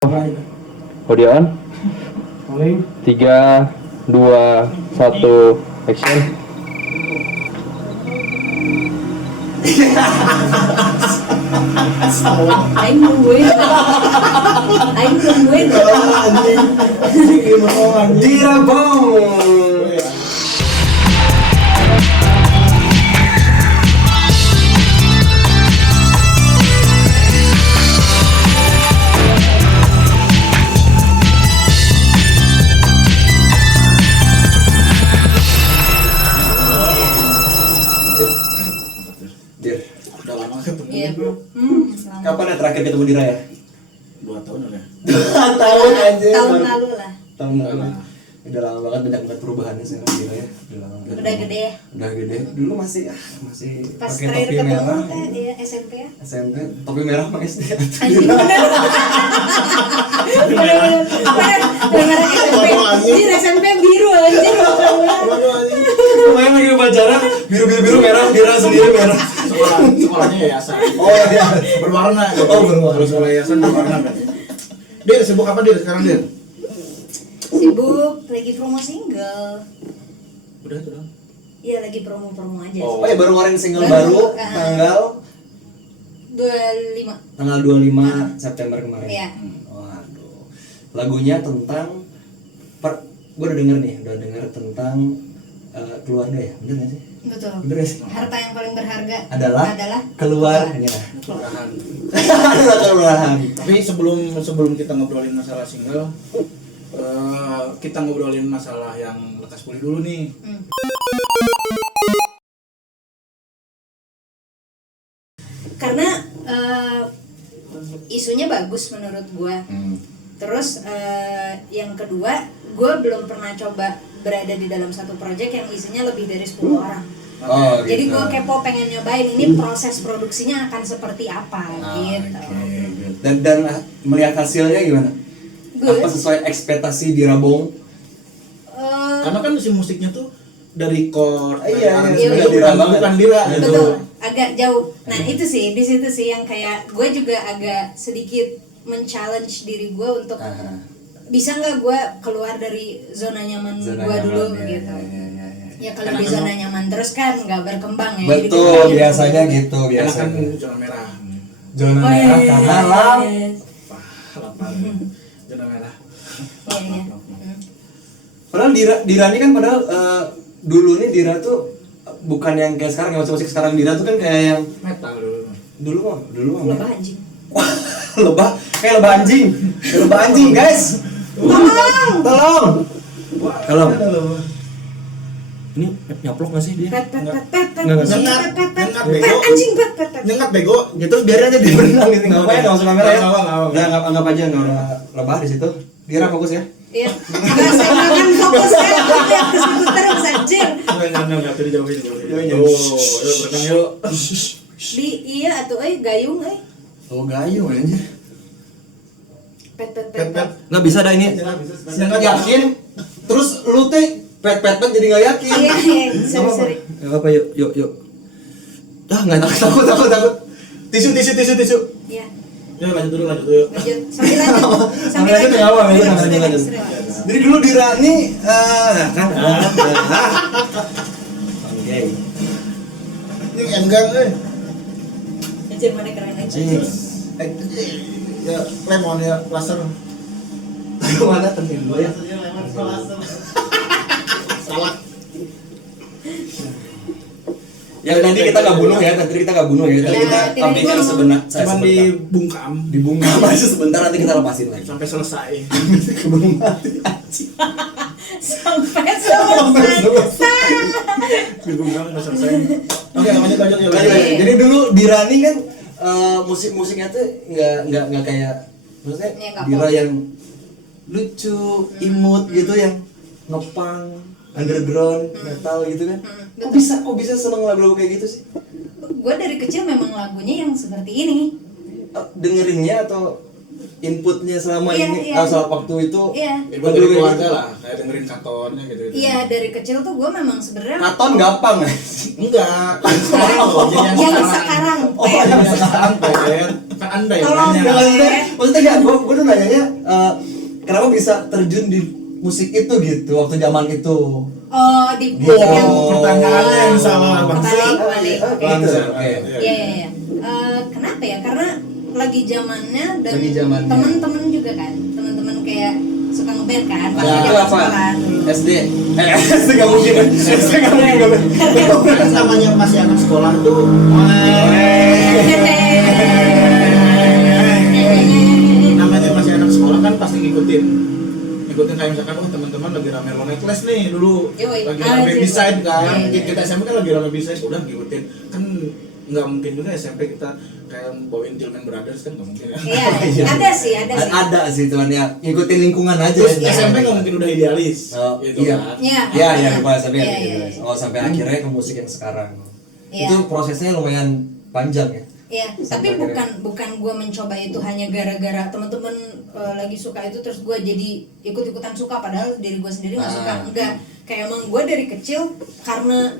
Audio on. 3, 2, 1, action. Aing nungguin. Dirabong. Dir, udah lama ketemu. Iya, bro. Kapan ya terakhir ketemu Dira ya? 2 tahun udah. 2 tahun aja. Tahun lalu lah. Tahun lalu. Udah lama banget, banyak banget perubahannya sekarang Dira ya. Udah lama banget. Udah gede ya. Udah gede. Dulu masih Pas pakai terakhir topi ketemu merah. kan iya SMP ya. SMP, topi merah mah SD. Anjing bener. Bener SMP. Di SMP biru anjing. Lumayan lagi upacara, biru merah, Dira sendiri merah. Sekolahnya yayasan. Oh iya. Berwarna. Oh, berwarna. Kalau sekolah yayasan berwarna kan. Dir, sibuk apa Dir sekarang Dir? Sibuk lagi promo single. Udah tuh dong. Iya lagi promo-promo aja. Oh ya, baru ngeluarin single Baru, baru tanggal 25. tanggal 25 September kemarin. Iya. Waduh. Lagunya tentang gue udah denger tentang keluarga ya, bener gak sih? Betul. Bener gak sih? Harta yang paling berharga Adalah keluarga. Kelurahan. Adalah kelurahan. Tapi sebelum kita ngobrolin masalah single, kita ngobrolin masalah yang lekas pulih dulu nih. Karena isunya bagus menurut gua. Terus yang kedua, gue belum pernah coba berada di dalam satu project yang isinya lebih dari 10 orang. Oh, Jadi gitu. gue kepo pengen nyobain ini proses produksinya akan seperti apa gitu. Dan melihat hasilnya gimana? Good. Apa sesuai ekspektasi Dirabong? Karena kan si musiknya tuh dari chord, Iya, dari iya, aransemen, Dira banget. bukan Dira gitu. Betul, agak jauh. Nah itu sih, di situ sih yang kayak gue juga agak sedikit men-challenge diri gue untuk bisa nggak gue keluar dari zona nyaman gue dulu gitu. Ya kalau di zona nyaman terus kan nggak berkembang ya. Jadi Betul, gue biasanya gitu, Karena kan biasanya. zona merah. Zona Oh, iya, merah iya, karena iya, lam. iya. Lapar. Zona merah. Iya, iya. Padahal Dira ini kan padahal dulu nih Dira tuh bukan yang kayak sekarang, yang musik sekarang. Dira tuh kan kayak yang Metal dulu. dulu mah Lebah anjing. Wah, kayak lebah anjing. Kayak lebah anjing, guys. Tolong. Kalau ini nyaplok nggak sih dia? Pet Nggak, Nyengat pet bego. anjing pet. Nyengat bego. Ya terus biarin aja dia berenang gitu, nggak apa-apa ya, nggak usah kamera ya. Nggak. Udah anggap aja nggak ada lebah di situ. Dira fokus ya. Iya. Karena saya makan fokus ya, lihat ke situ terus anjir. Nggak tadi jauhin. Jauhin. Yuk berenang yuk. Di iya atuh gayung Oh gayung anjir. pet. Nggak bisa dah ini. Nggak yakin. Terus lu teh pet jadi nggak yakin. Iya, sorry. Nggak apa, yuk. Ah nggak takut. Tisu. Iya. Ya lanjut dulu. Lanjut. Sambil lanjut nggak apa, Serius. lanjut. Jadi dulu Dira nih kan. Oke. Ini enggang Anjir mana keren aja. ya lemon ya laser. Mana tentuin dulu ya. Salah. Ya nanti kita nggak bunuh ya, Tadi kita tidak tampilkan dibunuh. sebentar. Cuman dibungkam dibungkam aja sebentar, nanti kita lepasin lagi. sampai selesai. Kebun mati anjing. Sampai selesai. Dibungkam sampai selesai. Oke, lanjut. Jadi dulu Dira nih kan musiknya tuh nggak kayak, maksudnya Iya, nggak Dira pop. yang lucu, imut gitu, yang ngepang, underground, metal gitu kan. Kok bisa seneng lagu-lagu kayak gitu sih? Gue dari kecil memang lagunya yang seperti ini. Dengerinnya atau inputnya selama Iya, ini, iya. saat waktu itu? Iya. Ibu dari keluarga lah, kayak dengerin katonnya gitu. Iya dari kecil tuh gue memang sebenarnya. Katon gampang Enggak. Yang sekarang. Oh, yang sekarang. Kan Anda yang Tolong. nanya. Maksudnya gak, gue tuh nanyanya kenapa bisa terjun di musik itu gitu waktu zaman itu. Oh, di Gitu. yang Pertanyaannya yang salah bangsa. kembali. Oke. Oke. Iya. Kenapa ya? Karena lagi zamannya dan Lagi zamannya. temen-temen juga kan, temen-temen kayak suka ngeband kan, pas Ya, zaman itu apa? sekolah dulu. SD. SD gak mungkin. SD gak mungkin. Kan namanya masih anak sekolah tuh. Namanya masih anak sekolah kan pasti ngikutin kayak misalkan teman-teman lagi rame Loneclass nih dulu, Yoi. lagi rame Anjir. B-side kan. Iya. Kita SMP kan lagi rame B-side, udah ngikutin. Kan nggak mungkin juga SMP kita kayak bawain Tillman Brothers kan nggak mungkin ya. Iya, ada sih. Ada sih cuman ya ngikutin lingkungan aja. Terus ya. SMP nggak mungkin udah idealis Oh, gitu iya. kan. Iya. Iya, lupa sampai Iya, gitu. iya. Oh, sampai akhirnya ke musik yang sekarang. Iya. Itu prosesnya lumayan panjang ya. Iya, Sampai tapi akhirnya. bukan gue mencoba itu hanya gara-gara teman-teman lagi suka itu terus gue jadi ikut-ikutan suka padahal diri gue sendiri nggak suka. Enggak, kayak emang gue dari kecil karena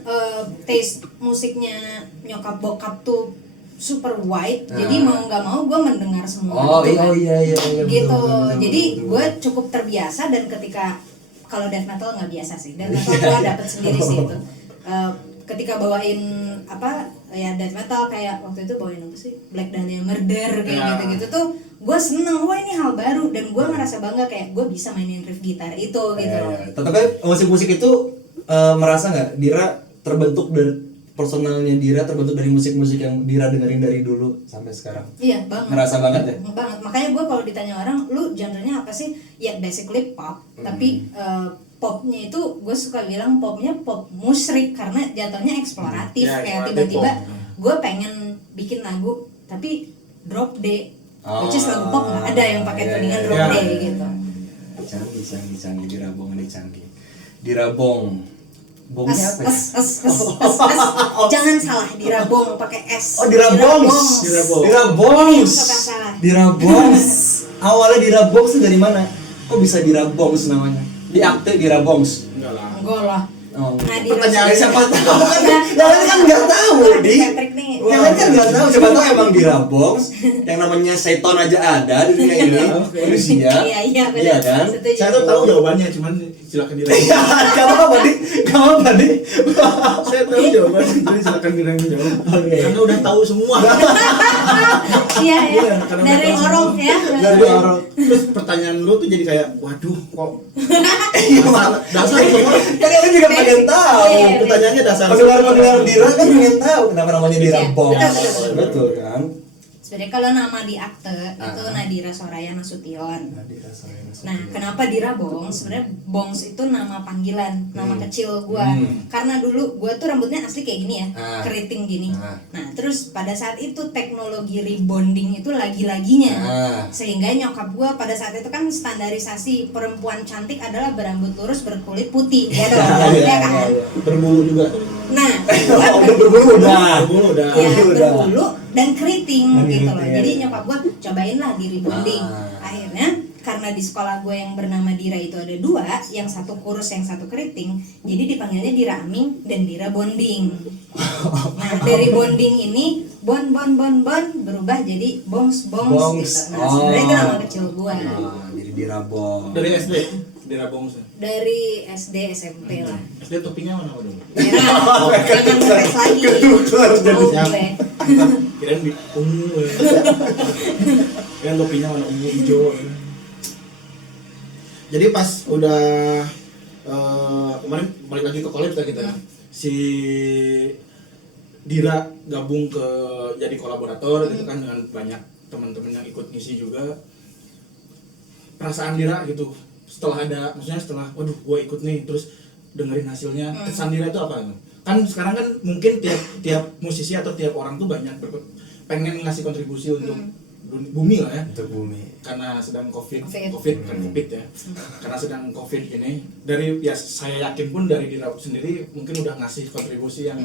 taste musiknya nyokap bokap tuh super wide, jadi mau nggak mau gue mendengar semua. Oh, gitu kan. iya. Gitu. betul, Jadi betul. gue cukup terbiasa dan ketika kalau death metal nggak biasa sih, death metal gue dapet sendiri sih itu. Ketika bawain apa ya death metal kayak waktu itu bawain apa sih Black Dahlia Murder kayak Ya. gitu-gitu tuh gue seneng, wah ini hal baru dan gue ngerasa bangga kayak gue bisa mainin riff gitar itu gitu loh. Tapi musik-musik itu merasa nggak Dira terbentuk dari personalnya Dira terbentuk dari musik-musik yang Dira dengerin dari dulu sampai sekarang. Iya banget. Ngerasa banget ya? Banget. Makanya gue kalau ditanya orang, lu genrenya apa sih? Ya basically pop, tapi popnya itu gue suka bilang popnya pop musrik karena jatuhnya eksploratif. Ya, Kayak eksploratif tiba-tiba pop. gue pengen bikin lagu tapi drop D, which is lagu pop nggak ada yang pakai tuningan drop D gitu. Canggih Dirabong ini canggih. Dirabong. Bongnya apa ya? Jangan salah, dirabong pakai S. Oh, Dirabongs. Dirabong. Ini yang suka salah. Dirabongs. Awalnya Dirabongs itu dari mana? Kok bisa Dirabongs namanya? Di akte Dirabongs. Enggak lah. Enggak lah. Oh. Nah, Pertanyaan siapa tahu kan? Yang lain kan nggak tahu, Di. Patrick nih. Yang lain kan nggak tahu. Siapa tahu emang Dirabongs. Yang namanya Seton aja ada di dunia ini. Manusia. Iya, benar. Iya kan? Setuju. Saya tuh tahu jawabannya, cuman silakan direview. Gak apa-apa, Di. Gak apa-apa, Di. Saya tahu jawabannya, jadi silakan direview. Oke. Karena udah tahu semua. Iya, ya. Iya, karena Dari udah tahu orang ya. Dari orang. Terus pertanyaan lu tuh jadi kayak, waduh kok Iya, dasar semua. kan kalian juga pengen tahu. Iya, iya. Pertanyaannya dasar. Pendengar Dira kan pengen tahu kenapa namanya Dirabongs. Iya, betul. Betul kan? Sebenarnya kalau nama di akte itu Nadira Soraya Nasution. Dira Soraya Nasution. Nah, kenapa Dira Bongs? Sebenarnya Bongs itu nama panggilan, nama kecil gua. Karena dulu gua tuh rambutnya asli kayak gini ya, Ah. keriting gini. Ah. Nah, terus pada saat itu teknologi rebonding itu lagi-laginya. Ah. Sehingga nyokap gua pada saat itu kan standarisasi perempuan cantik adalah berambut lurus, berkulit putih, ya dong, ya kan? Berbulu juga. Nah, Oh, udah berbulu udah. Berbulu udah. ya udah. berbulu dan keriting gitu loh. iya. Jadi nyokap gue cobain lah di rebonding. Ah. Akhirnya karena di sekolah gue yang bernama Dira itu ada dua, yang satu kurus, yang satu keriting. Jadi dipanggilnya Dira Aming dan Dira Bonding. Nah, dari bonding ini bon berubah jadi bongs Bongs. gitu. Nah, sebenarnya itu nama kecil gue. Jadi Dirabong. Dari SD, Dirabong. Dari SD SMP lah. SD toppingnya mana dulu? Merah, jangan ngeres lagi. Ketukar jadi. Tahu gue. Kirain di ungu. Kirain toppingnya warna ungu hijau. Jadi pas udah kemarin balik lagi ke college lah kita. Si Dira gabung ke jadi kolaborator gitu kan dengan banyak teman-teman yang ikut ngisi juga. Perasaan Dira gitu setelah ada, maksudnya setelah waduh gue ikut nih terus dengerin hasilnya, kesan Dira itu apa? Kan sekarang kan mungkin tiap musisi atau tiap orang tuh banyak pengen ngasih kontribusi untuk bumi lah ya, Untuk bumi. karena sedang covid Covid. kan covid ya, karena sedang covid ini. Dari ya saya yakin pun dari Dira sendiri mungkin udah ngasih kontribusi yang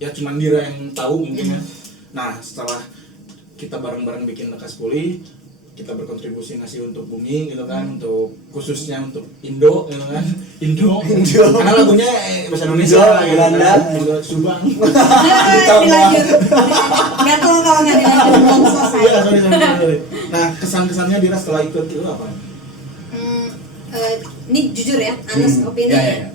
ya cuman Dira yang tahu mungkin ya. Nah setelah kita bareng-bareng bikin Lekas Pulih, kita berkontribusi ngasih untuk bumi gitu kan, untuk khususnya untuk Indo gitu kan. Indo. Karena lagunya bahasa Indonesia, Belanda, Indo Subang. Dilanjut. Gatel kalau nggak dilanjut belum selesai. Iya, sorry. Nah, kesan-kesannya Dira setelah ikut itu apa? Ini jujur ya, honest opini. Ya.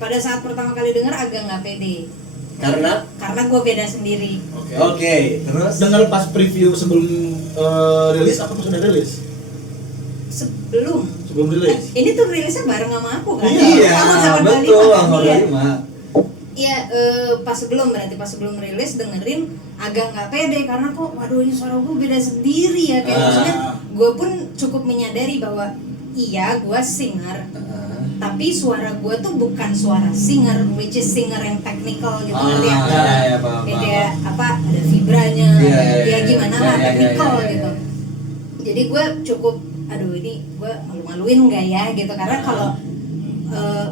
Pada saat pertama kali denger agak nggak pede. Karena Karena gue beda sendiri. Oke, terus Dengar pas preview sebelum rilis apa pas udah rilis? Sebelum Rilis. ini tuh rilisnya bareng sama aku kan? Iya, Tahun 85 betul, kan? tahun Iya. 85. Iya, pas sebelum rilis dengerin agak nggak pede karena kok waduh ini suara gue beda sendiri ya kayak maksudnya gue pun cukup menyadari bahwa iya gue singer tapi suara gue tuh bukan suara singer, which is singer yang technical gitu ngerti ya? Ya, paham. Kayak apa ada vibranya, ya gimana lah technical gitu. Jadi gue cukup, aduh ini gue malu-maluin nggak ya gitu karena kalau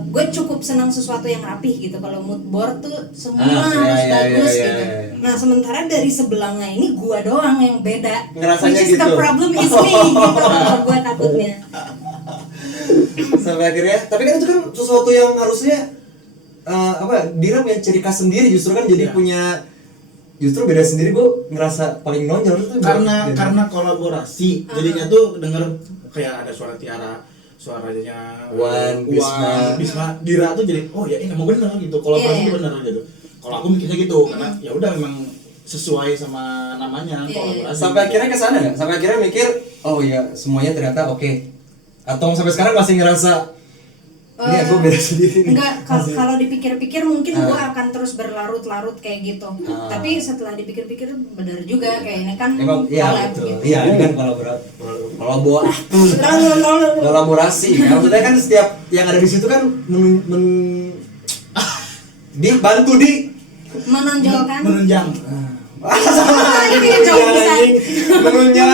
gue cukup senang sesuatu yang rapih gitu. Kalau mood board tuh semua harus bagus gitu. Nah sementara dari sebelahnya ini gue doang yang beda. Ngerasanya Which is the gitu. problem is me gitu kalau gue takutnya. Sampai akhirnya, tapi kan itu kan sesuatu yang harusnya Dira punya ciri khas sendiri, justru kan jadi punya justru beda sendiri. Gue ngerasa paling nonjol tuh karena kolaborasi jadinya tuh denger kayak ada suara Tiara, suaranya Wan, Bisma, Dira tuh jadi oh ya ini emang bener gitu, kolaborasi itu bener gitu. Kalau aku mikirnya gitu karena ya udah memang sesuai sama namanya kolaborasi. Sampai akhirnya kesana nggak? Sampai akhirnya mikir oh ya semuanya ternyata oke. Atau sampai sekarang masih ngerasa ini aku beda sendiri nih. Enggak, kalau dipikir-pikir mungkin gue akan terus berlarut-larut kayak gitu. Tapi setelah dipikir-pikir benar juga kayak ini kan Emang iya collab betul. gitu. Iya, ini kan kolaborasi. Kan maksudnya kan setiap yang ada di situ kan dibantu Menonjolkan. menunjang. Ini jauh bisa. menunjang.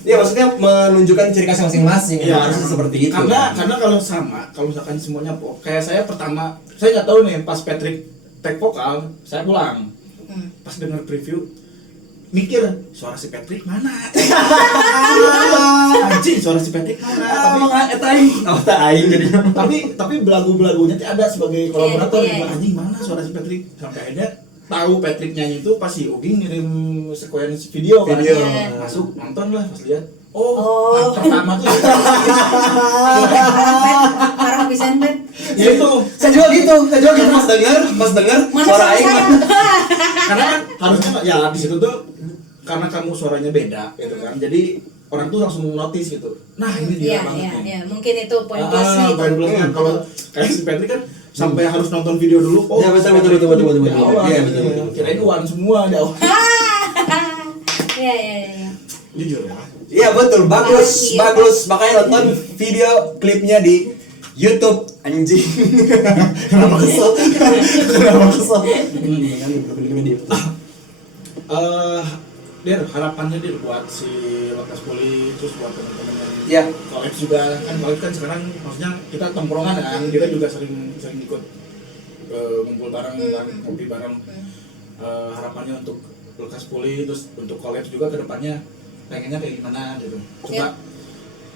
Iya maksudnya menunjukkan ciri khas masing-masing. Iya, Harusnya seperti itu. Karena kalau misalkan semuanya pop, kayak saya pertama, saya nggak tahu nih pas Patrick tag vokal, saya pulang. Pas denger preview, mikir suara si Patrick mana? Anjing suara si Patrick mana? Tapi belagu-belagunya tuh ada sebagai kolaborator. Iya. Anjing mana suara si Patrick? Sampai akhirnya tahu Patrick nyanyi itu pas si Ugi ngirim sequence video kan. Masuk nonton lah pas lihat. Oh. Pertama tuh Parah pisan bet. ya itu Saya juga gitu pas denger suara aing. karena kan harusnya ya di situ tuh karena kamu suaranya beda gitu kan. Jadi orang tuh langsung notice gitu. Nah, ini dia banget nih. Iya, mungkin itu poin plusnya itu. Poin plusnya kalau kayak si Patrick kan sampai harus nonton video dulu. Ya, betul. Di awal. Iya, betul. Kirain Wan semua di awal. Iya. Jujur ya. Iya betul, bagus. Makanya nonton video klipnya di YouTube anjing. Kenapa kesel? Dir, harapannya Dir buat si Lekas Poli terus buat teman-teman Iya. yang collab juga kan sekarang maksudnya kita tongkrongan kan, kita juga sering ikut ngumpul bareng kan, kopi bareng. Harapannya untuk Lekas Poli terus untuk collab juga kedepannya pengennya kayak gimana gitu. Coba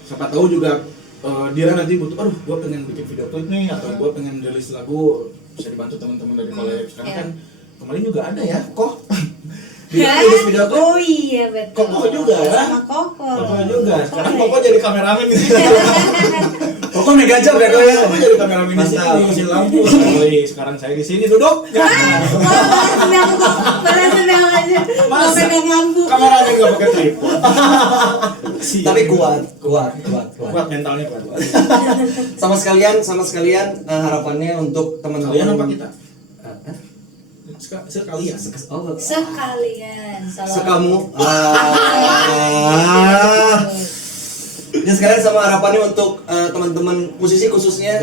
siapa tahu juga Dira nanti butuh, aduh gue pengen bikin video klip nih atau gue pengen rilis lagu, bisa dibantu teman-teman dari collab. Karena kan kemarin juga ada ya kok rilis video klip. Oh iya betul. Koko juga ya. Sama Koko. Koko juga. Sekarang Koko jadi kameramen di sini. Pokok mega job ya kau ya. Koko jadi kameramen di sini, ngisi lampu. Sekarang saya di sini duduk. Balas sedang aja. Mau pegang lampu. Kameranya nggak pakai tripod. Tapi kuat. Kuat mentalnya kuat. Sama sekalian harapannya untuk teman-teman. Kalian apa kita? Sekalian. Sekalian. Sekamu. Ya sekalian sama harapannya untuk teman-teman musisi khususnya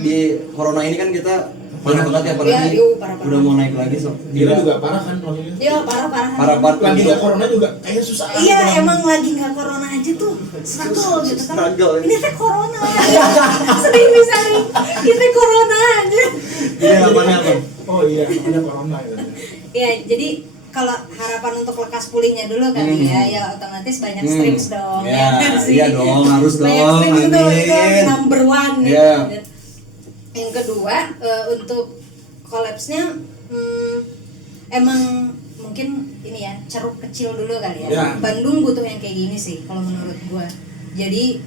di corona ini kan kita parah banget ya apalagi parah. udah mau naik lagi Dira juga parah kan maksudnya. Iya parah. Parah banget. Lagi nggak corona juga kayak susah. Iya emang lagi nggak corona aja tuh struggle gitu kan. Ini teh corona. Sering bisa nih. Ini corona aja. Iya apa? Oh iya, ada corona ya. Ya jadi kalau harapan untuk lekas pulihnya dulu kali ya otomatis banyak strips dong Ya, kan sih? iya dong, harus banyak dong, strips itu amin. number one Iya. gitu. Yang kedua untuk collapse-nya emang mungkin ini ya ceruk kecil dulu kali ya. Ya. Bandung butuh yang kayak gini sih kalau menurut gua. Jadi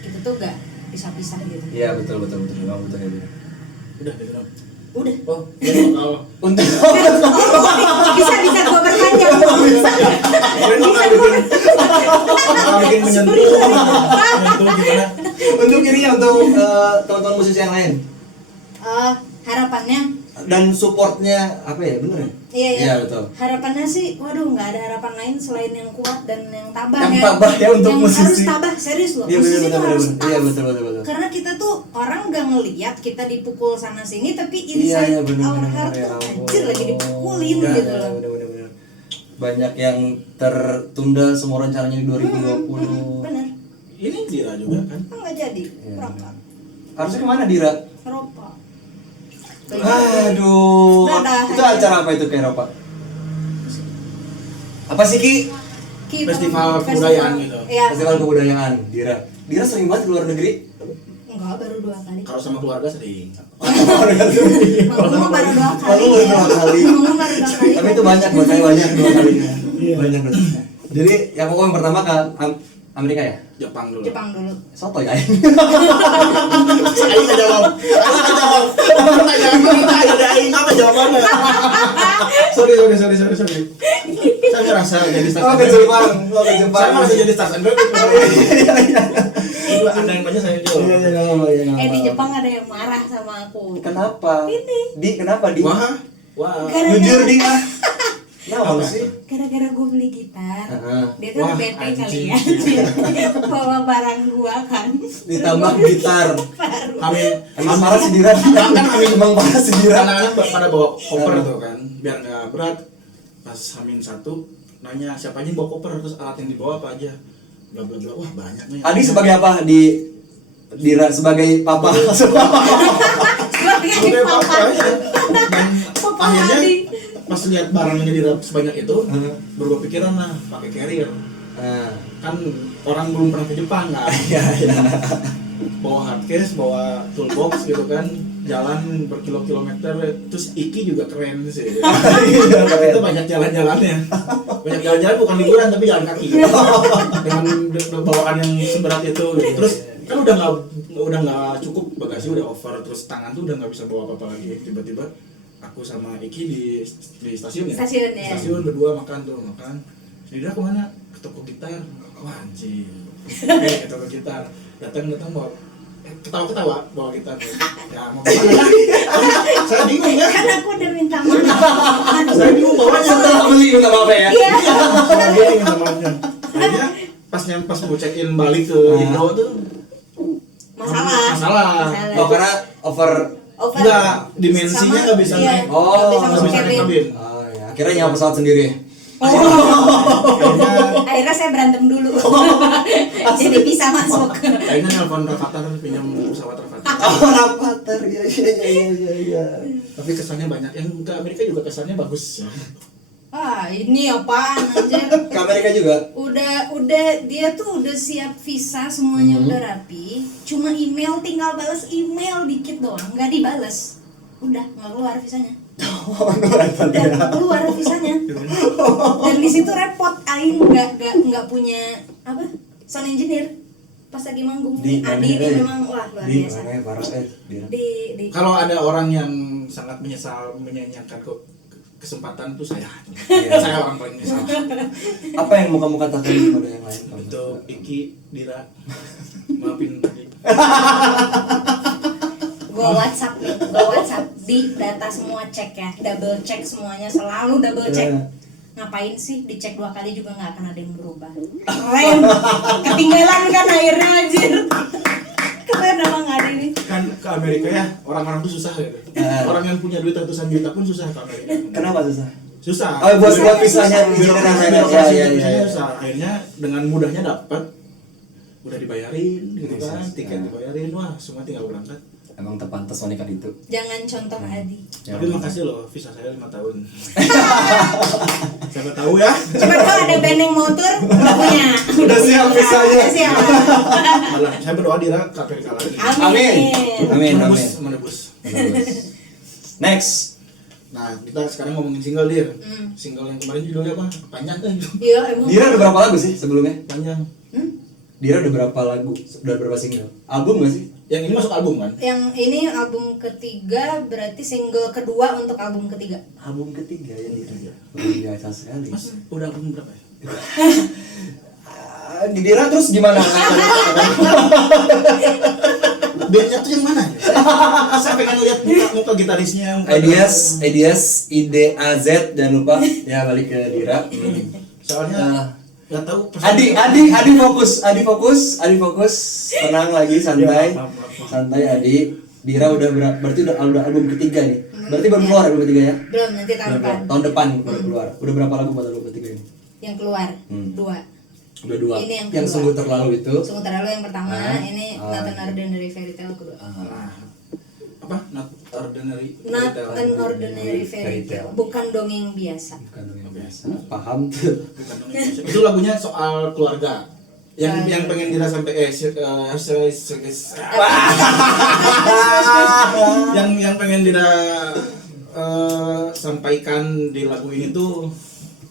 kita tuh gak pisah-pisah gitu. Iya betul memang betul ya. Udah gitu dong. Udah. Oh, jadi kalau Untuk bisa gua berpanjang. kalian bakal bikin menyentuh gimana? untuk ini ya untuk teman-teman musisi yang lain Harapannya dan supportnya apa ya bener ya? iya Iya betul. harapannya sih waduh nggak ada harapan lain selain yang kuat dan yang tabah Yang ya. tabah ya untuk yang musisi. harus tabah serius loh Iya musisi tuh harus betul. tough. Iya betul. Karena kita tuh orang nggak ngelihat kita dipukul sana sini tapi Iya inside iya benar. our heart tuh anjir lagi dipukulin Iya, gitu loh. Bener. Banyak yang tertunda semua rencananya di 2020. Bener Ini Dira juga kan? nggak jadi Iya. berangkat Harusnya kemana Dira? Eropa. Aduh. Dadah. Itu acara apa itu ke Eropa? Apa sih Ki? Festival kebudayaan gitu. Iya. Festival kebudayaan Dira. Dira sering banget ke luar negeri. Enggak baru 2 kali. Kalau sama keluarga sering. Ngomong baru 2 kali. Ngomong baru 2 kali. Ngomong baru 2 kali. Tapi itu banyak buat saya banyak 2 kalinya. Banyak banget. Jadi yang pokoknya yang pertama ke Amerika ya? Jepang dulu. Jepang dulu. Soto ya. Saya nggak jawab. Pertanyaan apa jawabannya? Sorry. Saya merasa jadi stars. Oh ke Jepang. Saya merasa jadi stars and baby. Itu ada yang banyak saya jawab. Di Jepang ada yang marah sama aku. Kenapa? Kenapa di? Wah. Jujur di. Kenapa sih? Gara-gara gue beli gitar, Heeh. dia kan Wah, bete anjing. kali ya. Bawa barang gua kan. Ditambah gitar. Baru. Emang parah sih Dira. Kan Amin Emang parah sih Dira. anak-anak pada bawa koper tuh kan, biar nggak berat. Pas Amin 1 nanya siapa aja yang bawa koper, terus alat yang dibawa apa aja, bla bla bla. Wah banyak nih. Adi sebagai apa di Dira sebagai papa? Sebagai papa aja. Dan Papa akhirnya Adi. pas lihat barangnya di sebanyak itu, berubah pikiran lah pakai carrier. Nah, Kan orang belum pernah ke Jepang kan. iya. Bawa hardcase, bawa toolbox gitu kan, jalan berkilo-kilometer. Terus Iki juga keren sih. Kita banyak jalan-jalannya. Banyak jalan-jalan bukan liburan tapi jalan kaki. Dengan bawaan yang seberat itu gitu. Terus kan udah nggak cukup bagasi, udah over, terus tangan tuh udah nggak bisa bawa apa-apa lagi. Tiba-tiba aku sama Iki di stasiun ya. Stasiun, ya. Stasiun berdua makan. Jadi aku kemana? Ke toko gitar. Wah anjing. Ke toko gitar. Datang bawa ketawa bawa gitar. Ya mau kemana lagi? Saya bingung ya. Kan aku udah minta maaf. Saya bingung bawanya. Setelah beli minta maaf ya. Iya. Dia ingin namanya. Akhirnya pas mau check in balik ke Indo tuh Masalah. Oh karena over. enggak, dimensinya nggak bisa iya, naik. nggak bisa Oh, masuk nggak bisa naik cabin. kabin. Oh ya, akhirnya nyawa pesawat sendiri. Akhirnya Akhirnya saya berantem dulu. Jadi bisa masuk. Akhirnya nelfon Rafathar pinjam pesawat Rafathar. Oh, Rapater. Iya. Tapi kesannya banyak. Yang ke Amerika juga kesannya bagus ya. Ini apaan anjir? Ke Amerika juga. Udah dia tuh udah siap visa semuanya udah rapi. Cuma email tinggal balas email dikit doang, nggak dibales. Udah nggak keluar visanya. Udah keluar visanya. Dan di situ repot aing nggak punya apa? Sound engineer. Pas lagi manggung Di Adi mana, dia eh? memang wah luar Di biasa. mana ya parah Dira. Di Kalau ada orang yang sangat menyesal menyanyikan kesempatan itu saya. Iya. Saya orang paling menyesal. Apa yang mau kamu katakan kepada yang lain? Untuk Iki, Dira, maafin tadi. gua WhatsApp di data semua cek ya, double check semuanya, selalu double check. Ngapain sih dicek 2 kali juga nggak akan ada yang berubah. Keren, ketinggalan kan akhirnya anjir. Keren emang ada ini. Kan ke Amerika ya, orang-orang tuh susah ya. Orang yang punya duit ratusan juta pun susah ke Amerika. Kenapa susah? Susah. Oh, buat visanya Birokrasi ya. susah. Akhirnya dengan mudahnya dapat, udah dibayarin gitu kan, Bisa. tiket dibayarin, wah semua tinggal berangkat. Emang terpantas wanita itu. Jangan contoh Adi. Tapi makasih loh, visa saya 5 tahun. Siapa tahu ya. Coba kalau ada band yang mau tur, udah punya. Udah siap visanya. Udah siap. Malah saya berdoa Dira KPK lagi. Amin. Menebus. Next. Nah, kita sekarang ngomongin single Dir. Single yang kemarin judulnya apa? Panjang kan? Iya, emang. Dira udah berapa lagu sih sebelumnya? Panjang. Dira udah berapa lagu? Udah berapa single? Album gak sih? Yang ini masuk album kan? Yang ini album ketiga, berarti single kedua untuk album ketiga. Album ketiga ya Dira. Luar biasa sekali. Mas, udah album berapa ya? Di Dira terus gimana? Bandnya tuh yang mana ya? Saya pengen lihat muka gitarisnya. Ideas IDAZ, jangan lupa ya, balik ke Dira. Soalnya nggak tahu. Adi fokus, tenang lagi, santai, Ya, maaf. santai Adi. Dira udah berarti udah album ketiga nih. Berarti baru keluar album ketiga ya? Belum, nanti tahun depan. Tahun depan baru keluar. Udah berapa lagu buat album ketiga ini? Yang keluar, 2. Udah 2. Ini yang Yang kedua. sungguh terlalu itu. Sungguh terlalu yang pertama, ini Ah. Not an Ordinary Fairy Tale kedua. Nah, apa? Not ordinary. Not Fairy Tale. an Ordinary Fairy Tale, bukan dongeng biasa. Bukan yang biasa. Paham tuh. Bukan dong, itu lagunya soal keluarga. Yang pengen Dira sampai yang pengen Dira sampaikan di lagu ini tuh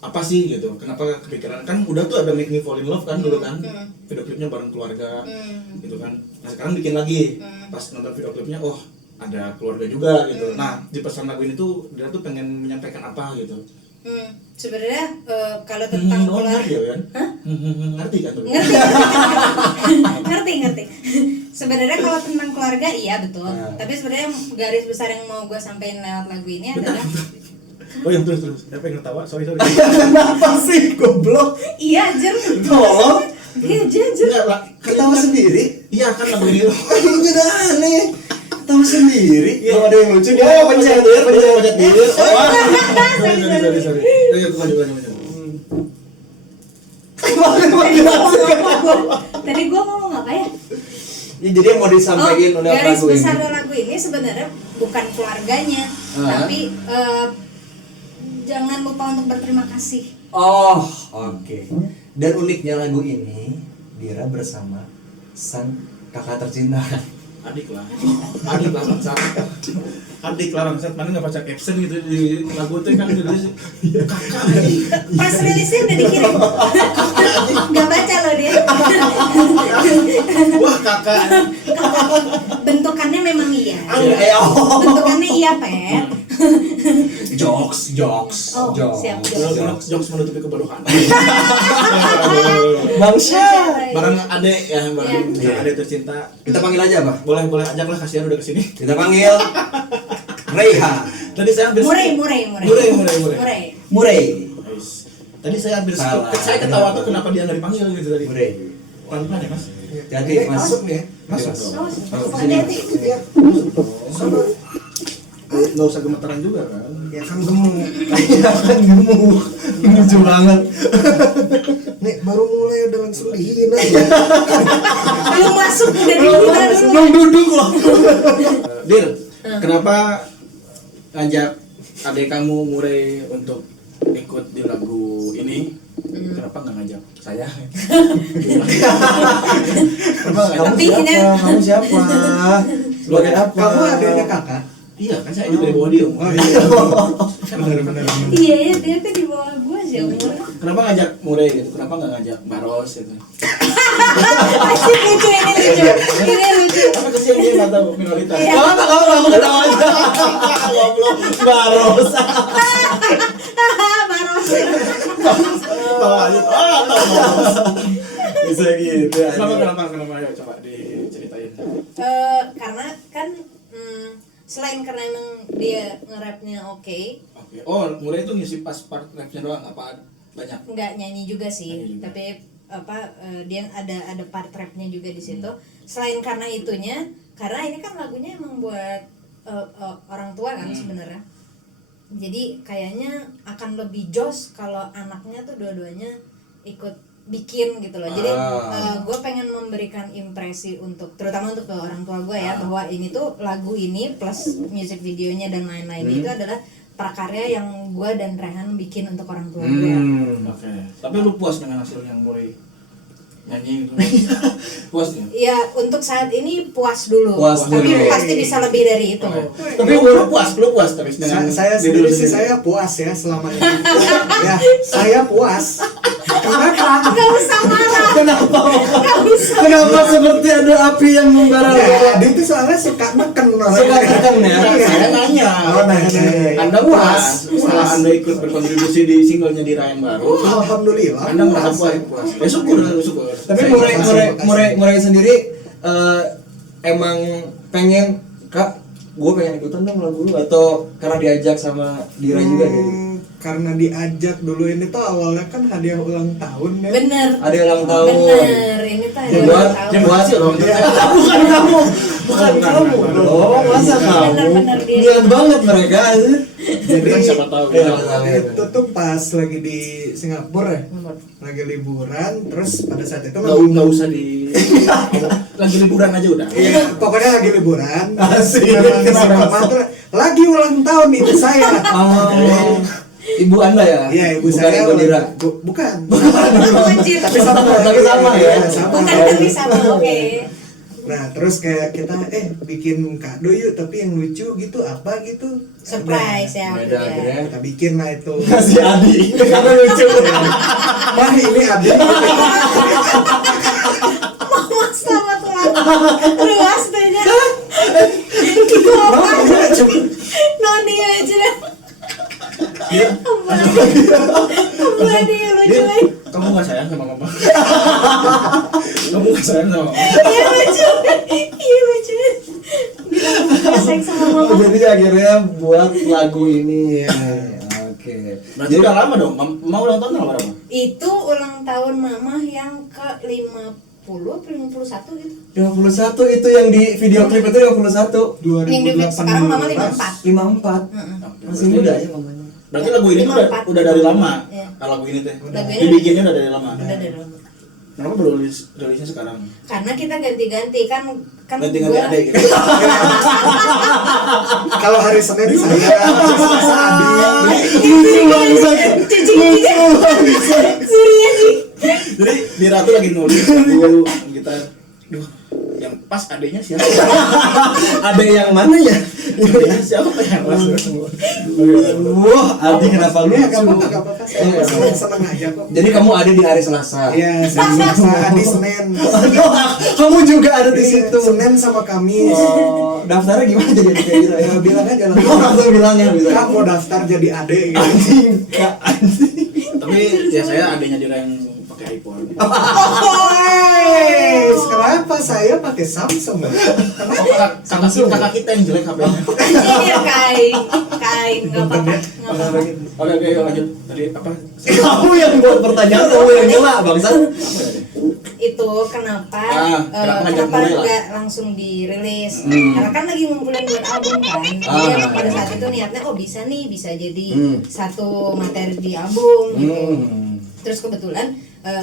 apa sih gitu? Kenapa kepikiran? Kan udah tuh ada Make Me Fall in Love kan dulu kan, video klipnya bareng keluarga gitu kan. Nah sekarang bikin lagi, pas nonton video klipnya, oh ada keluarga juga gitu. Nah di pesan lagu ini tuh Dira tuh pengen menyampaikan apa gitu? Sebenarnya kalau tentang keluarga, Ngerti ya kan? Ngerti kan? tuh? ngerti. Sebenarnya kalau tentang keluarga iya betul. Tapi sebenarnya garis besar yang mau gue sampaikan lewat lagu ini adalah Oh yang terus. Saya pengen ketawa. Sorry. Kenapa sih goblok? iya Jer. Tolong. Iya Jer. Enggak lah. Ketawa sendiri. Iya kan lagu ini. Ini beda aneh. Ketawa sendiri. Iya. Kalau ada yang lucu dia pencet. Sorry. Ayo lanjut. Tadi gue ngomong apa ya? Ya, jadi yang mau disampaikan udah garis lagu besar ini. lagu ini sebenarnya bukan keluarganya, tapi jangan lupa untuk berterima kasih. Oh, oke. Dan uniknya lagu ini Dira bersama sang kakak tercinta. Adik lah bangsat. Mana nggak baca caption gitu di lagu itu kan tulis kakak adik. Pas rilisnya udah dikirim. Gak baca loh dia. Wah kakak. Bentukannya memang iya. Oh. Bentukannya iya Pet. Jokes. Oh, siap. Jokes menutupi kebodohan. Bangsa. Barang adek ya, barang Iya. adek tercinta. Kita panggil aja, Pak. Boleh ajak lah, kasihan udah kesini. Kita panggil Reiha. Tadi saya ambil Murai. Murai. Guys, tadi saya ambil Salah. saya ketawa tuh kenapa dia nggak dipanggil gitu tadi. Murai. Pelan-pelan ya mas. Jadi masuk nih. Masuk. Hati-hati. Nggak usah gemetaran juga kan. Ya kan gemuk. Lucu banget. Nek baru mulai udah langsung dihina ya. Belum masuk udah dihina dulu. Belum duduk loh. Dir, kenapa ngajak adik kamu Murai untuk ikut di lagu ini? Kenapa nggak ngajak saya? Tapi ini Kamu siapa? Sebagai apa? Kamu adanya kakak? Iya kan saya juga di bawah dia. Bener. iya ya dia kan di bawah gua sih umurnya. Kenapa ngajak Murai gitu? Kenapa nggak ngajak Baros gitu? Asik lucu ini lucu. Apa kesian dia nggak tahu minoritas. Iya. Kamu ketawa aja. Goblok. Baros. Baros. Bisa gitu. Kenapa? Ayo coba diceritain. Karena kan selain karena emang dia nge-rapnya oke, Oke. Oh, Murai itu ngisi pas part rapnya doang apa banyak? nggak nyanyi juga sih, Nyanyi juga. tapi dia ada part rapnya juga di situ. Selain karena itunya, karena ini kan lagunya emang buat orang tua kan sebenarnya. Jadi kayaknya akan lebih jos kalau anaknya tuh dua-duanya ikut bikin gitu loh. Jadi gue pengen memberi memberikan impresi untuk terutama untuk ke orang tua gue ya, bahwa ini tuh lagu ini plus music videonya dan lain-lain itu adalah prakarya yang gue dan Rehan bikin untuk orang tua gue. Oke. Tapi lu puas dengan hasil yang mulai nyanyi gitu? Puas ya? Ya untuk saat ini puas dulu, Puas tapi dulu. pasti bisa lebih dari itu. Tapi lu puas tapi dengan Saya diri lu sendiri sih sendiri. saya puas ya selama ini. Ya, saya puas. Kenapa? Gak usah marah. Kenapa? Gak usah. Kenapa seperti ada api yang membara? Ya, dia tuh soalnya suka neken orangnya. Suka neken ya? Iya. Saya nanya. Oh, nanya. Anda puas setelah Anda ikut berkontribusi di singlenya di Ryan Baru. Alhamdulillah. Anda merasa puas. Ya syukur. Tapi Saya- Murai sendiri emang pengen Kak, gue pengen ikutan dong lagu lu atau karena diajak sama Dira juga gitu? Karena diajak dulu ini tuh awalnya kan hadiah ulang tahun ya. Bener. Ada ulang tahun. Bener. Ini tuh ada Buat ulang tahun. Terima kasih loh. bukan kamu dong, masa kamu Bener-bener dia. niat banget mereka. Jadi kan siapa tahu. Iya. Itu tuh pas lagi di Singapura ya, lagi liburan, terus pada saat itu Nggak usah di lagi liburan aja udah. Iya, pokoknya lagi liburan. Asik. Di Singapura, lagi ulang tahun ibu saya. Oh, ibu Anda ya? Iya, ibu Bukan saya. ibu Dira. Bukan. Anjir. Tapi sama. Tapi sama ya? Iya, sama. Bukan tapi sama, oke. Nah, terus kayak kita bikin kado yuk, tapi yang lucu gitu apa gitu. Surprise ya. Beda ya. akhirnya. Kita bikin lah itu. Kasih Adi. Karena lucu. Wah, ini ada. Mama selamat ulang tahun. Ruas tehnya. Itu apa? Noni aja lah. Ampun dia lucu lagi. Kamu nggak sayang sama mama? Kamu nggak sayang sama mama? Iya lucu. Iya lucu. Dia sayang sama mama. Jadi akhirnya buat lagu ini. Oke. Berarti udah lama dong. Mau ulang tahun tanggal berapa? Itu ulang tahun mama yang ke 50 atau 51 gitu. 51 itu yang di video klip itu 51. Yang di sekarang mama 54. 54. Masih muda ya mamanya. Berarti lagu ini tuh 54. udah dari lama. Iya. Lagu ini teh. Lagu ini Dibikinnya udah dari lama. Udah dari lama. Kenapa baru rilisnya sekarang? Karena kita ganti-ganti kan Ganti-ganti gua- adek gitu. Kalau hari Senin saya, hari Selasa Adi. Lucu banget. Serius sih. Jadi di Ratu lagi nulis lagu kita. Duh, yang pas adeknya siapa? Ada yang mana ya? Adeknya siapa yang pas? Wah, Adi kenapa lu? Ya, gak apa-apa. Saya seneng aja kok. Jadi kamu ada di hari Selasa. Iya, Selasa, Adi, Senin. Kamu juga ada di situ. Senin sama Kamis. Oh, daftarnya gimana jadi kayak gitu? Ya bilang aja lah. Oh, langsung bilang ya bisa. Kak mau daftar jadi ade gitu. Anjing, Kak, anjing. Tapi ya saya adeknya Dira yang pakai iPhone. Kenapa saya pakai Samsung? Kenapa? Kakak kita yang jelek HP-nya. Anjir kain nggak apa-apa nggak apa-apa. Oke, yuk lanjut. Tadi apa? Kamu yang buat pertanyaan, kamu yang nyela, bangsa. Itu kenapa kenapa ngajak kenapa mulai lah? nggak langsung dirilis? Karena kan lagi ngumpulin buat album kan. Jadi emang pada saat itu niatnya bisa nih bisa jadi satu materi di album gitu. Terus kebetulan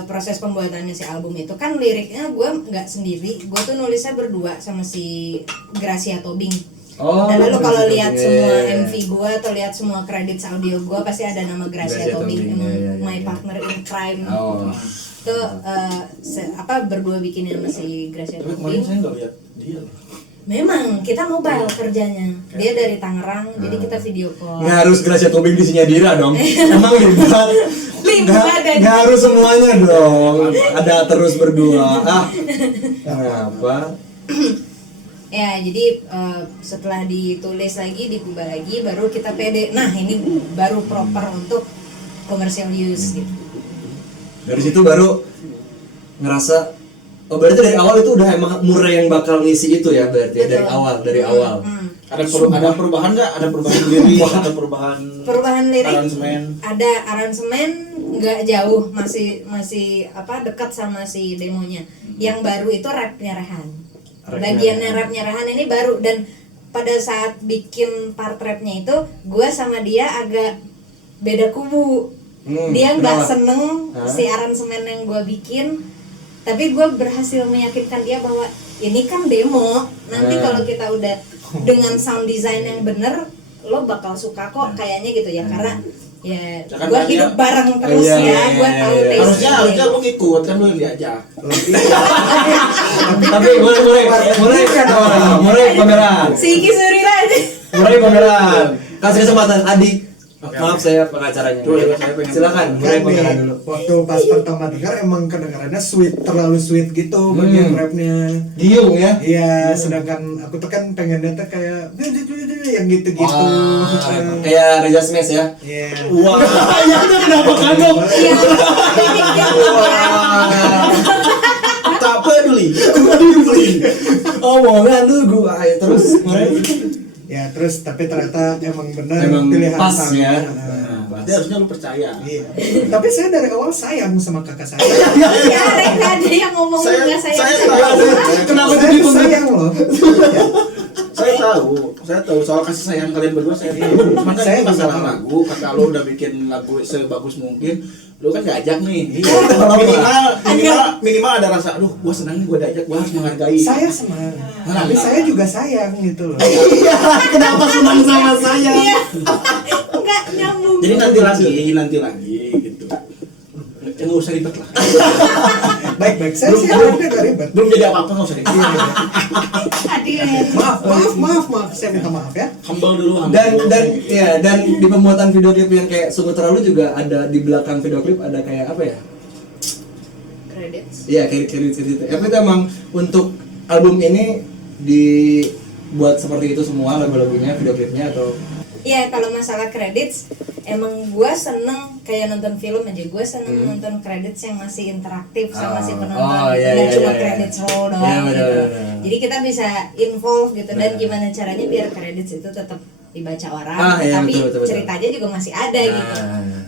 proses pembuatannya si album itu kan liriknya gue nggak sendiri, gue tuh nulisnya berdua sama si Gracia Tobing. Oh, Dan lalu kalau Gracia lihat Tobing, semua iya. MV gue atau lihat semua credits audio gue pasti ada nama Gracia Gracia Tobing, Tobing, emang iya, iya, my iya. partner in crime. Oh. Itu berdua bikinnya sama si Gracia Tapi kemarin Tobing. saya nggak lihat dia loh. Memang kita mobile kerjanya. Dia dari Tangerang, jadi kita video call. Nggak harus Gracia Tobing di Dira dong. Emang libat. Nggak harus semuanya dong. Ada terus berdua. Kenapa? Ya, jadi setelah ditulis lagi, digubah lagi, baru kita pede. Nah, ini baru proper untuk commercial use gitu. Dari situ baru ngerasa. Oh, berarti dari awal itu udah emang Murai yang bakal ngisi itu ya, berarti ya, dari awal. Ada perubahan nggak? Ada perubahan lirik? Ada Perubahan lirik aransemen? ada aransemen nggak jauh, masih dekat sama si demonya. Yang baru itu rapnya Rehan. Bagiannya rapnya Rehan ini baru, dan pada saat bikin part rapnya itu gue sama dia agak beda kubu. Dia nggak kenapa? seneng si aransemen yang gue bikin tapi gue berhasil meyakinkan dia bahwa ini kan demo, nanti kalau kita udah dengan sound design yang bener lo bakal suka kok kayaknya gitu ya, karena ya Jangan gue nanya. hidup bareng terus Iya, ya, iya, gue iya, tahu iya. taste Harusnya lu ngikut kan lu yang diajak. Tapi mulai pameran. si Iki Surila aja. Mulai pameran. Kasih kesempatan adik. Maaf saya pengacaranya. Saya pengen. Silakan mulai Kan pameran nih, dulu. waktu pas pertama dengar emang kedengarannya sweet, terlalu sweet gitu bagian rapnya. Giung ya. Iya, sedangkan aku tuh kan pengennya tuh kayak yang gitu-gitu. Kayak Reza Smash ya. Iya. Wah, ya udah kenapa kagak? Iya. Tak peduli. Peduli. Omongan lu gua ayo terus. Ya terus tapi ternyata emang benar Emang pilihan pas Sami. ya. Nah, Berarti harusnya lu percaya. Iya. Tapi saya dari awal sayang sama kakak saya. Ya, nggak ada yang ngomong nggak Saya sayang. tahu. Kenapa Saya jadi tuh sayang loh. saya tahu soal kasih sayang kalian berdua saya tahu. Cuman kan Saya ini masalah juga tahu. lagu, kata lu udah bikin lagu sebagus mungkin, lu kan diajak nih. Iya. Minimal ada rasa, aduh, gua senang nih gua diajak, gua harus menghargai. Saya senang. Tapi saya juga sayang gitu loh. Kenapa senang sama saya? Iya. Nggak nyambung. Jadi nanti lagi gitu. Nggak usah ribet lah. Baik-baik, saya sih orangnya gak ribet. Belum jadi apa-apa nggak usah ribet. Adil. Maaf, saya minta maaf ya. Humble dulu, humble. Dan di pembuatan video klip yang kayak sungguh terlalu juga ada di belakang video klip ada kayak apa ya? Credits. Iya, kredit itu. Tapi itu emang untuk album ini dibuat seperti itu semua lagu-lagunya, video klipnya atau Iya, kalau masalah credits, emang gue seneng kayak nonton film aja. Gue seneng nonton credits yang masih interaktif sama si penonton. Oh, iya, Nggak iya, cuma iya. credits roll doang Iya, gitu. benar. Jadi kita bisa involve gitu, dan gimana caranya biar credits itu tetap dibaca orang, Iya, tapi betul. ceritanya juga masih ada gitu.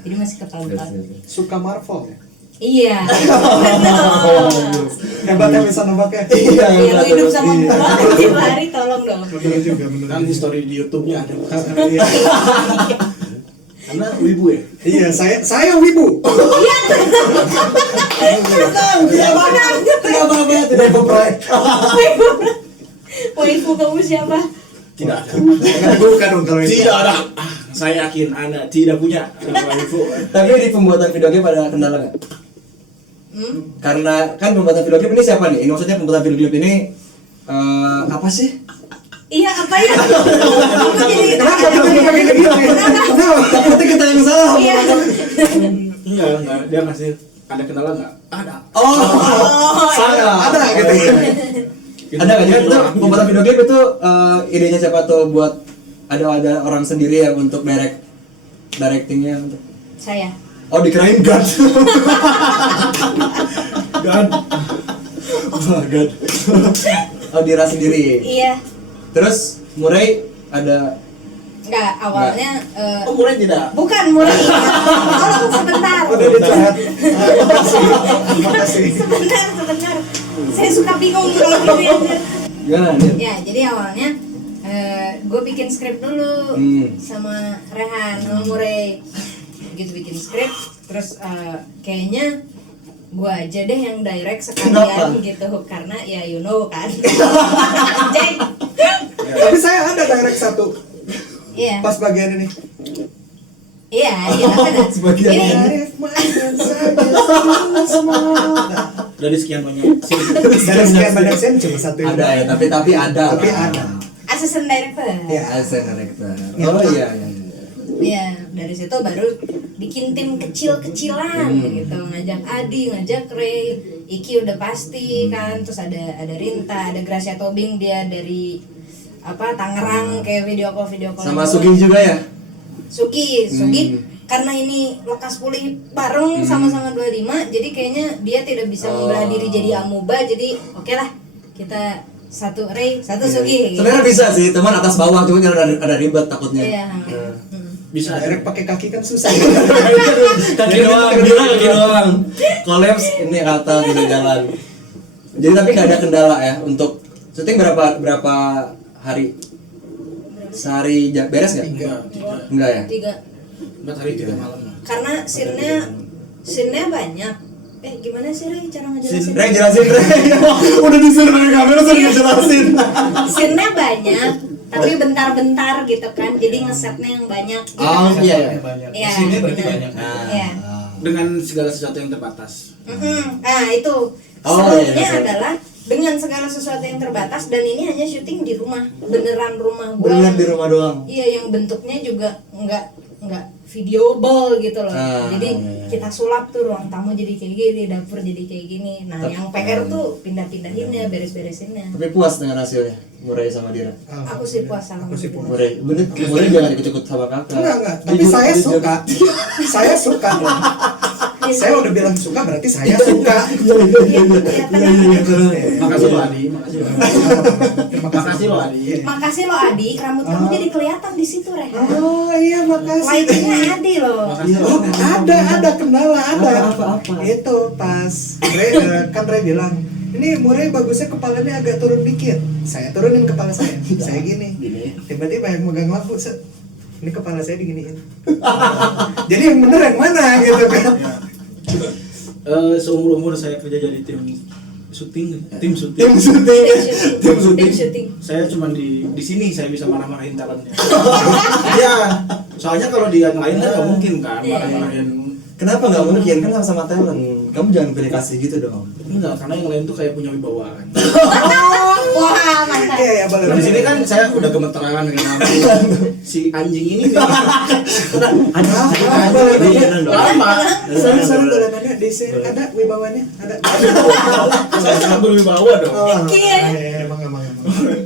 Jadi masih ketonton. Suka Marvel ya? Iya. Benar. Hebatnya bisa nebak ya? Iya, Iya, lu hidup sama iya. gua tiap hari, tolong dong. Bener juga, bener Kan di juga. story di YouTube-nya ada. Iya. Karena wibu ya. Iya, saya wibu. Kenapa tidak berproyek? Waifu kamu siapa? Tidak ada. Bukan dong kalau itu. Tidak ada. Saya yakin Anda tidak punya wibu. Tapi di pembuatan video klip ada kendala nggak? Karena kan pembuatan video klip ini siapa nih? Ini maksudnya pembuatan video klip ini apa sih? Iya, apa ya? Aku jadi Kenapa pakai gitu ya? Kenapa? Takutnya kita yang salah. Iya. Enggak. Dia ngasih ada kendala nggak? Ada. Oh, salah. Ada gitu ya. Ada nggak? Jadi itu pembuatan video klip itu idenya siapa tuh buat ada orang sendiri yang untuk directingnya untuk Saya. oh dikirain God. God. Oh God. Oh Dira sendiri. Iya. Terus Murai ada Enggak, awalnya Oh, mulai tidak. bukan Murai. Tolong sebentar. Udah dicurhat. Terima kasih. Sebentar. Saya suka bingung kalau gitu ya. gimana dia? Ya, jadi awalnya gue bikin skrip dulu sama Rehan, sama Murai. Begitu bikin skrip, terus kayaknya gue aja deh yang direct sekalian gitu, karena ya you know kan. Anjing. Tapi saya ada direct satu. Iya. Pas bagian ini. Iya, kan. Sebagian Ini Arif mainkan saja semua. Dari sekian banyak. Dari sekian banyak scene cuma satu yang ada ya, tapi ada. Tapi ada. assistant director. Iya. Asisten director. Oh iya. Ya, dari situ baru bikin tim kecil-kecilan gitu, ngajak Adi, ngajak Ray, Iki udah pasti kan, terus ada Rinta, ada Gracia Tobing, dia dari Tangerang, kayak video call Sama Sugi juga ya? Sugi karena ini lekas pulih bareng sama-sama 25, jadi kayaknya dia tidak bisa membelah diri jadi amuba, jadi oke lah kita satu Ray, satu Sugi. Sebenarnya bisa sih, teman atas bawah, cuma kan ada ribet takutnya. Iya. Bisa Direct pakai kaki kan susah. Kaki doang. Kolaps ini rata tidak jalan. Jadi tapi nggak ada kendala ya untuk syuting berapa hari? Sehari beres nggak? Enggak ya? 3. 4 hari 3 malam lah. Karena scene-nya banyak, gimana sih Ray cara ngejelasin? Ray jelasin Ray. Udah disuruh dari kamera suruh jelasin. Scene-nya banyak, tapi bentar-bentar gitu kan. Jadi ngesetnya yang banyak gitu. Oh kan. iya. banyak. Iya, Di sini berarti benar. banyak. Iya. Dengan segala sesuatu yang terbatas. Nah itu Oh, serunya iya, iya. adalah dengan segala sesuatu yang terbatas dan ini hanya syuting di rumah, beneran rumah gua. Beneran yang- di rumah doang. Iya, yang bentuknya juga nggak videoable gitu loh. Jadi iya. kita sulap tuh ruang tamu jadi kayak gini, dapur jadi kayak gini. Nah, yang PR tuh pindah-pindahinnya, beres-beresinnya. Tapi puas dengan hasilnya, Murai sama Dira. Aku sih puas sama Aku sih puas. Murai, bener, Murai jangan ikut-ikut sama kakak. Enggak, tapi Jujur, saya jujur. suka. Saya suka. Saya udah bilang suka berarti saya suka. Makasih lo Adi, makasih lo. Makasih lo Adi. Makasih lo Adi, rambut kamu jadi kelihatan di situ Rehan. Oh iya makasih. Lightingnya Adi loh. Makasih lo. Oh, ada kendala ada. Apa? Itu pas kan Ray bilang, ini Murai bagusnya kepalanya agak turun dikit. Saya turunin kepala saya. Saya gini. Tiba-tiba yang megang lampu set. Ini kepala saya diginiin. Jadi yang bener yang mana gitu kan? Seumur-umur saya kerja jadi tim syuting. Tim syuting. Tim syuting. Saya cuma di sini saya bisa marah-marahin talentnya. Iya. Soalnya kalau di yang lain kan nggak mungkin kan Iya. marah-marahin. Kenapa nggak mungkin? Kan sama talent. Kamu jangan pilih kasih gitu dong. Enggak, karena yang lain tuh kayak punya wibawa kan. Wah, mantap. Iya boleh. Nah, di sini kan saya udah gemeteran dengan lampu. Si anjing ini nih. Lama. Sorry boleh nanya di sini ada wibawanya? Ada. Saya sangat berwibawa dong. Oh, Iya. emang.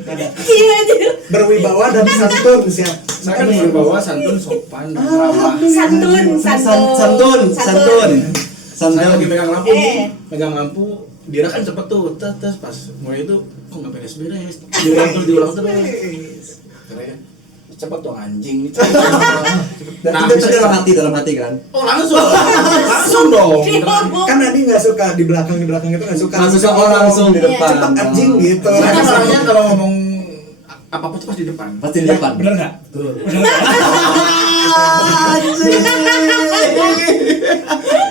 Ada. Iya aja. Berwibawa dan santun siap. Saya kan berwibawa, santun, sopan, ramah. Santun. Saya lagi megang lampu Eh. nih, megang lampu, Dira kan cepet tuh, tes pas mulai itu kok nggak beres-beres, diulang terus. Karena cepet dong anjing nih. Dan Nah, itu bisa- dalam hati kan? Oh langsung dong. Kan Adi nggak suka di belakang itu nggak suka. Langsung di depan. Cepet anjing gitu. Saya masalahnya kalau ngomong apa-apa tuh pas di depan. Pasti di depan. Bener nggak? Tuh.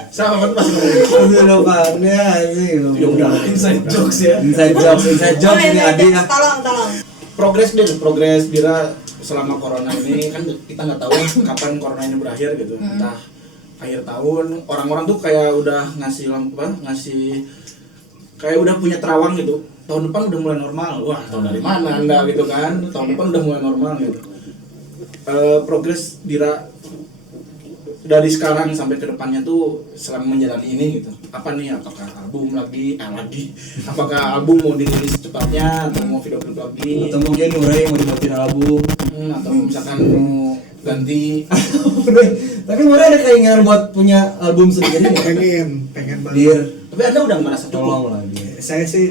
Saya apa-apa tuh pasti ngomong. Pasti di depan. Ya sih. Ya udah, inside jokes ya. Inside jokes ini Adi ya. Tolong. Progres Dira selama corona ini kan kita nggak tahu kapan corona ini berakhir gitu. Entah akhir tahun, orang-orang tuh kayak udah ngasih ngasih kayak udah punya terawang gitu. Tahun depan udah mulai normal. Wah, tahu dari mana Anda gitu kan? Tahun depan udah mulai normal gitu. Progres Dira dari sekarang sampai ke depannya tuh selama menjalani ini gitu. Apa nih? Apakah album lagi? Apakah album mau dirilis secepatnya atau mau video klip lagi? Atau mungkin Murai mau dibuatin album. Atau misalkan mau ganti. Tapi Murai ada keinginan buat punya album sendiri nggak? Pengen Dir, banget. Tapi Anda udah merasa tolong cukup. lah Dir. Saya sih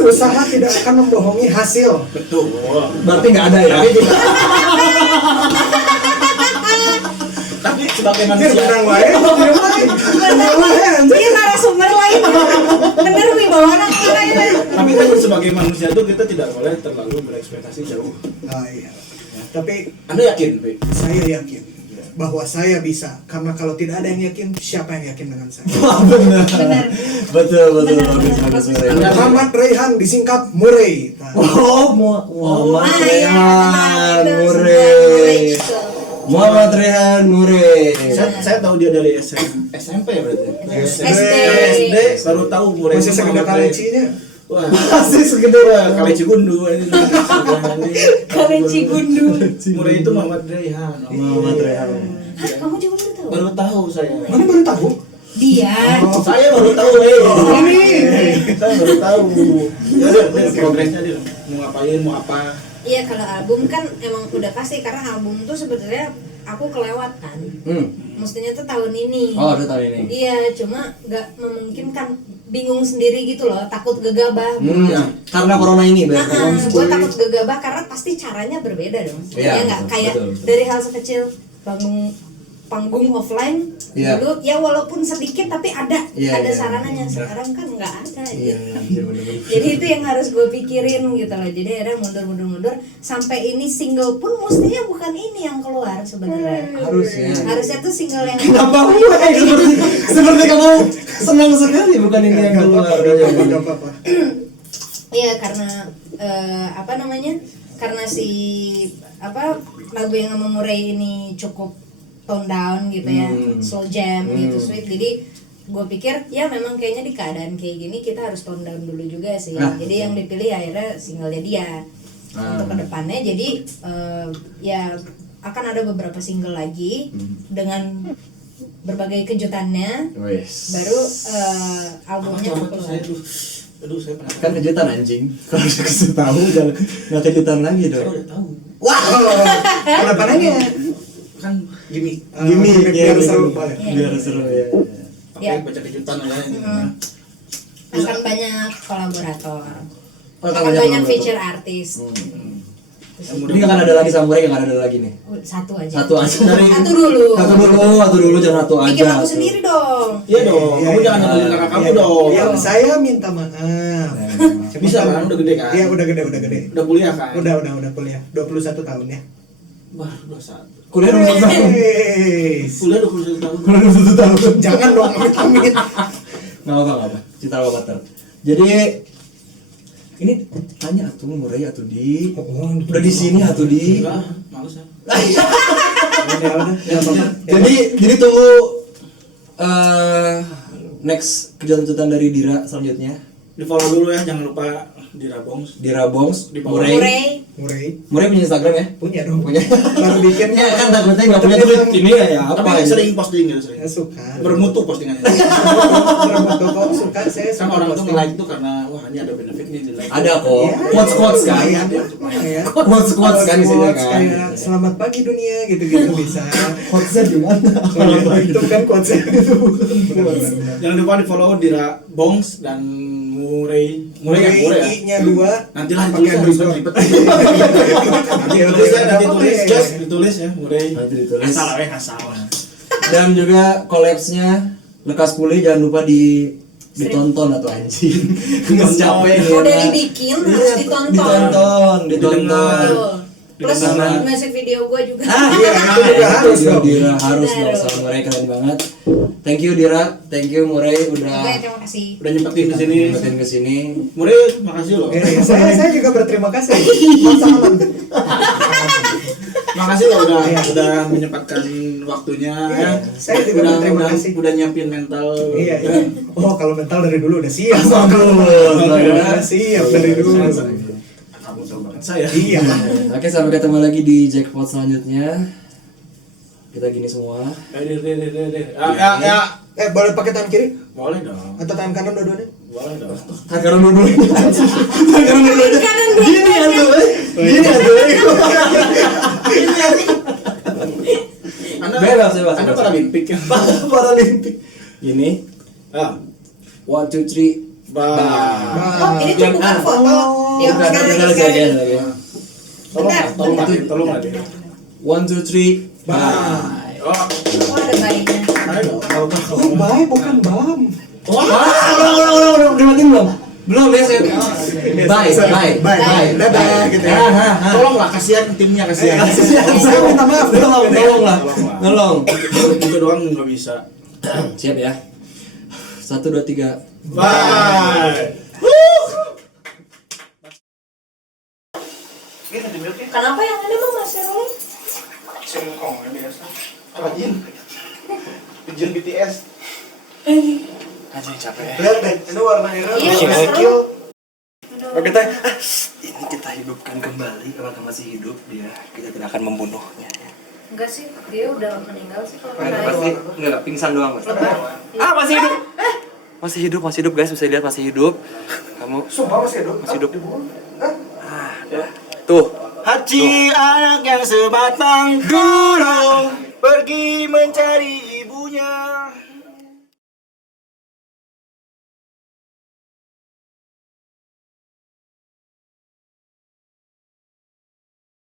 usaha tidak akan membohongi hasil. Betul. Berarti nggak ada ya? Tapi sebagai Dir manusia, benang wae, benang wae. Ini narasumber lain. Bener wibawa anak keren. tapi kan sebagai manusia tuh kita tidak boleh terlalu berekspektasi jauh. Oh iya. Tapi Anda yakin, Pi? saya yakin bahwa saya bisa, karena kalau tidak ada yang yakin, siapa yang yakin dengan saya? Wah benar. Betul Benar, bagus benar. Murai. Muhammad Rayhan disingkat Murai. Oh, Muhammad Ah, iya, Rehan tenang, itu Murai. semua. Muhammad Rehan Murai. Saya tahu dia dari SMP berarti. SD. Baru tahu Murai Masih itu segede Muhammad Ray. kalecinya. Wah, Masih segede Kali Cigundu ini. Kalian Cigundu. Murai itu Muhammad Rayhan. Muhammad Rehan. Hah, kamu juga baru tahu? Baru tahu saya. Mana baru tahu? Dia. Saya baru tahu, saya baru tahu. Ya udah, progresnya dia mau ngapain, mau apa. Iya, kalau album kan emang udah pasti karena album tuh sebenarnya aku kelewat kan. Mestinya tuh tahun ini. Oh, udah tahun ini. Iya, cuma nggak memungkinkan, bingung sendiri gitu loh, takut gegabah. Karena corona ini berarti. Gue takut gegabah karena pasti caranya berbeda dong. Iya, Ya nggak betul, kayak betul. dari hal sekecil bangun panggung offline Iya. dulu ya walaupun sedikit tapi ada Iya, iya. sarananya. Sekarang kan nggak ada Iya, gitu. bener-bener. Jadi itu yang harus gue pikirin gitu loh. Jadi akhirnya mundur sampai ini single pun mestinya bukan ini yang keluar sebenarnya. Harusnya tuh single yang Kenapa mulai seperti kamu senang sekali bukan ini yang keluar. Gak apa-apa. Iya karena apa namanya? Karena si lagu yang sama Murai ini cukup tone down gitu ya, slow jam gitu sweet. Jadi gue pikir ya memang kayaknya di keadaan kayak gini kita harus tone down dulu juga sih. Jadi yang dipilih akhirnya singlenya dia untuk kedepannya. Jadi ya akan ada beberapa single lagi dengan berbagai kejutannya. Baru albumnya Apa tuh saya keluar. aduh saya pernah Kan kejutan anjing. Kalau dikasih tahu jangan nggak kejutan lagi saya dong. udah tahu Kenapa nanya? kan gini Biar seru boleh. Biar seru ya. pakai Ya. baca kejutan ya Akan banyak kolaborator. Oh, Akan banyak banyak kolaborator. feature artis. Ini akan ada lagi Samurai, yang ada lagi nih. Satu aja. Satu aja. Satu dulu. Satu dulu jangan satu aja. Bikin aku sendiri dong. iya dong kamu jangan nyalain kakak kamu dong Ya, saya minta maaf. bisa kan udah gede kan Iya, udah gede. udah kuliah kan Udah kuliah. 21 tahun ya. wah 21 Kuliah dulu satu tahun. Yes. kuliah 21 tahun Kuliah dulu satu tahun. Jangan dong amit-amit. Nggak apa. Cita Wabater. Jadi ini tanya atuh Murai atuh di. Udah di sini atuh di. enggak males ya Udah. Jadi tunggu next kejutan dari Dira selanjutnya. di follow dulu ya jangan lupa di Rabongs Dira Bongs, Di Murai. Murai Murai punya Instagram ya? punya dong. Punya. Baru bikin Ya kan takutnya nggak punya tuh ini ya apa tapi ya? sering posting gitu sering Ya, suka. bermutu postingannya Bermutu kok suka saya kan suka orang tuh posting. nge-like tuh karena wah ini ada benefit nih di like Ada kok. Ya, Quotes kan. lumayan. Quotes kan isinya Quotes kan. kayak selamat pagi dunia gitu-gitu bisa. Quotesnya gimana? Itu kan quotesnya. jangan lupa di follow di Rabongs dan Murai ya I-nya 2. nanti lah pakai ditulis underscore. ribet nanti tulis ya nanti Apa tulis ya? just ditulis ya Murai Nanti ditulis. asal asal Dan juga collabsnya Lekas Pulih jangan lupa ditonton atau anjing. Nggak capek nih. Udah ya. dibikin Iya, harus ditonton. Ditonton. Didengar. Tuh. Plus Didengar. musik video gue juga. Iya, itu juga harus dong. Dira harus dong Harus. sama Murai keren banget. Thank you Dira, thank you Murai Oke, udah terima kasih. udah nyempetin di sini datang ke sini. Murai makasih loh Iya, saya juga berterima kasih. Masa aman. makasih loh udah menyempatkan waktunya ya Saya juga berterima kasih. udah nyiapin mental Iya, iya. Oh, kalau mental dari dulu udah siap. Bagus. Udah siap dari dulu. kamu tahu banget saya Iya. Oke, sampai ketemu lagi di jackpot selanjutnya. Kita gini semua. ya Boleh pakai tangan kiri boleh dong atau tangan kanan dua-duanya? boleh dong Tangan dulu. Tangan dulu. Kanan Gini atuh. Gini atuh. Anda Bebas. Anda paralimpik ya Paralimpik. Gini. ah 1 2 3. bah Oh, ini tuh bukan foto. Ya, Bukan, sekarang bukan, sekarang. lagi. tolong lagi 1 2 3. Bye. oh Oh, ada bayinya. ayo dong Oh, bye, bukan bam. Udah dimatiin belum? Belum ya saya. Bye. Dadah gitu ya. tolonglah kasihan timnya kasihan Saya minta maaf. Tolong lah. Tolong. itu doang nggak bisa Siap ya. 1 2 3. bye Kenapa yang ada bang masih rolling? singkong biasa rajin ujian BTS anjing capek ya Lihat deh, ini warna merah. Iya, warna seru. kill. Oke, Tay. Ini kita hidupkan kembali. Apakah masih hidup dia? Kita tidak akan membunuhnya. Enggak sih, dia udah meninggal sih kalau Pasti naik. enggak pingsan doang, Mas. Ah, Masih hidup. Masih hidup guys, bisa lihat masih hidup. Kamu Sumpah masih hidup. masih hidup. Hah? Tuh. Haji anak yang sebatang gunung pergi mencari